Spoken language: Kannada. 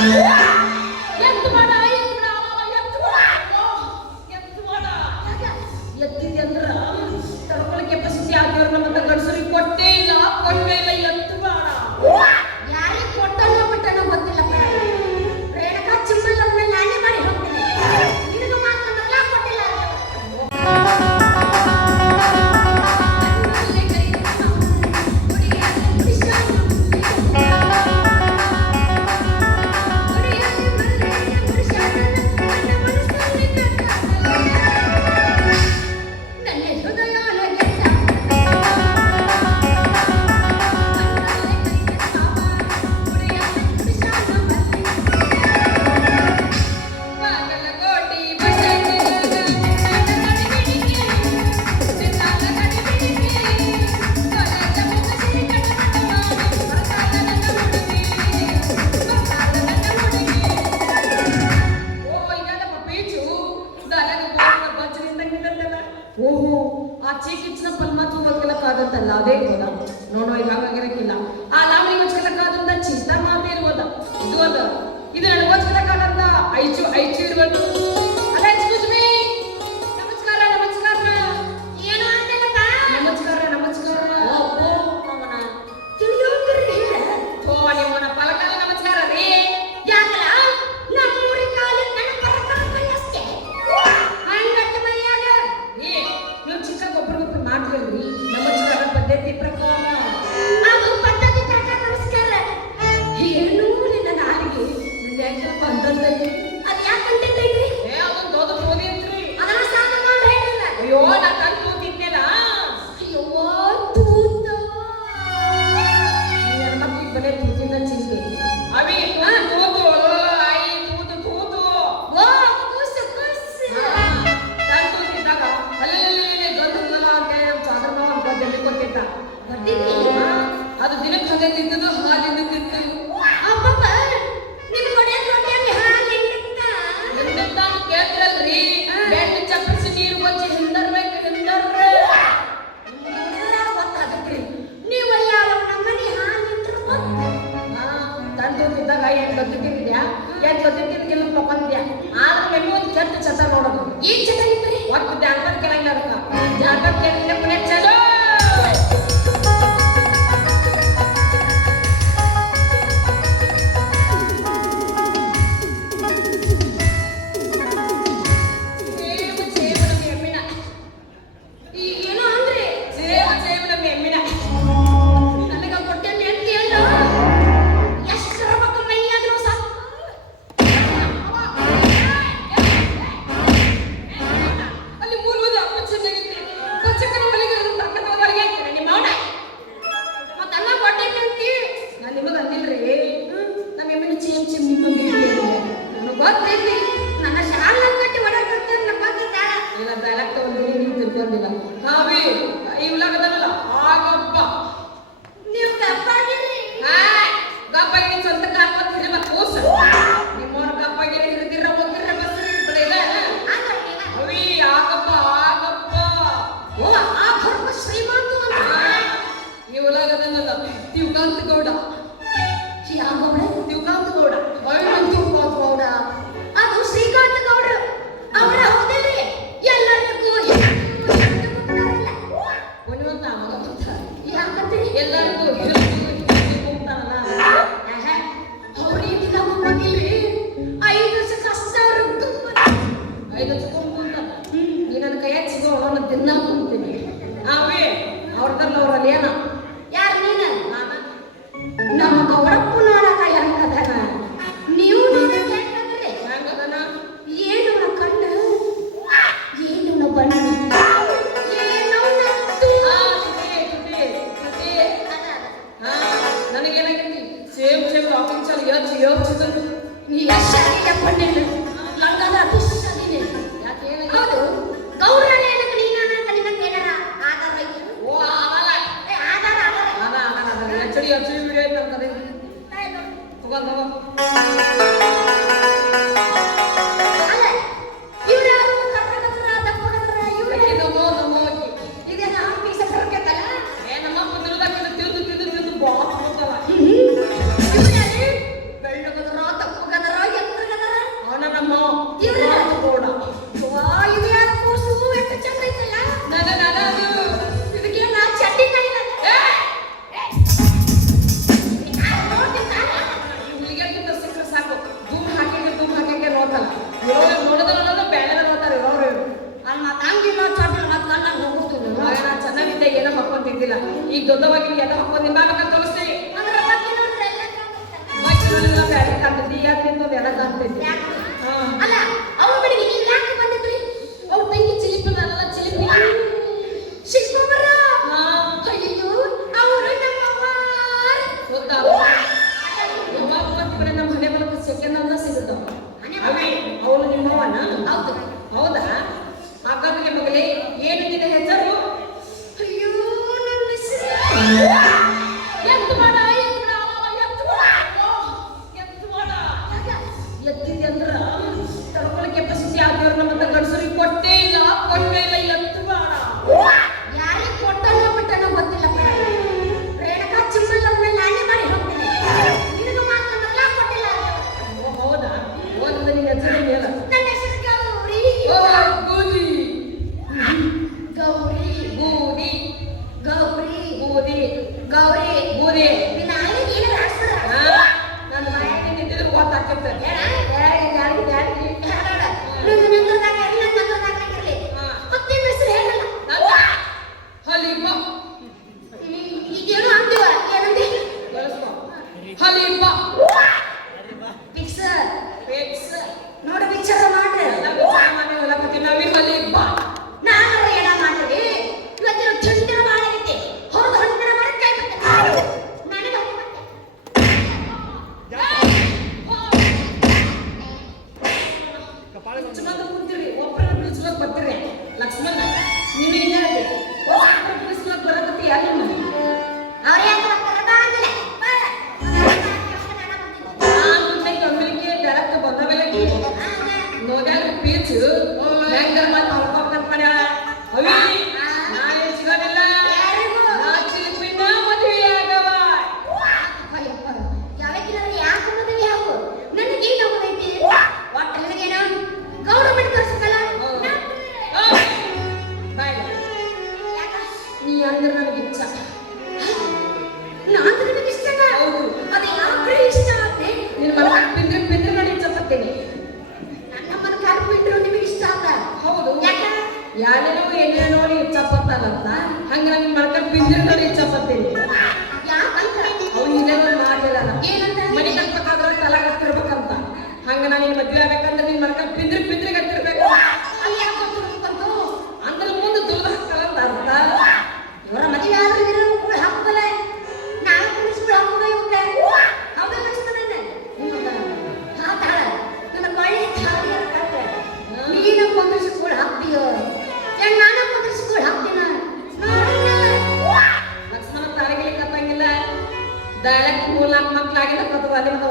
Yeah. dejar Jonathan ಗೌಡ ಯಾವ ಗೌಡ? ದಿವ್ಕಾಂತ್ ಗೌಡ ವರ್ಣ ದಿವ್ಕಾಂತ್ ಗೌಡ ಅದು ಶ್ರೀಕಾಂತ್ ಗೌಡ ಅವರ ಹೌದಿಲ್ರಿ ಎಲ್ಲರಿಗೂ ಎಲ್ಲರಿಗೂ ಯೋಚಿಸಿದ್ರು. ಯೋಚಿಸಿದ್ರು ನೀ ಎಷ್ಟು ಪಂಡಿಲ್ಲ ಲಗ್ನದ ಹೋಗುದಿಲ್ಲ. ಈಗ ದೊಡ್ಡವಾಗಿ ಎಲ್ಲ ಹಾಕೊಂಡು ನಿಂಬಾಗಬೇಕ ತೋರಿಸ್ತೀವಿ ಎಲ್ಲ ಕಾಣ್ತೈತಿ ಯಾಕೆ ನಿಂತದ ಎಲ್ಲ ಕಾಣ್ತೈತಿ ಹಾ. 在那边了。ಯಾರೇನು ಎಣ್ಣೆ ನೋಡಿ ಇಚ್ಛಪತ್ತಲ್ಲ ಹಂಗ ನನ್ ಮರ್ಕರ್ ಬಿದ್ದಿರ್ತಾರೆ ಇಚ್ಛಪತ್ತೀನಿ ಮಾಡಿಲ್ಲ ಮನೆ ಕಟ್ಬೇಕಾದ್ರೆ ತಲಾಗತ್ತಿರ್ಬೇಕಂತ ಹಂಗ ನಾನು ಮದ್ವೆ ಆಗ್ಬೇಕಂದ್ರೆ ನಿನ್ ಮರ್ಕರ್ ಬಿಂದಿರ್ darle más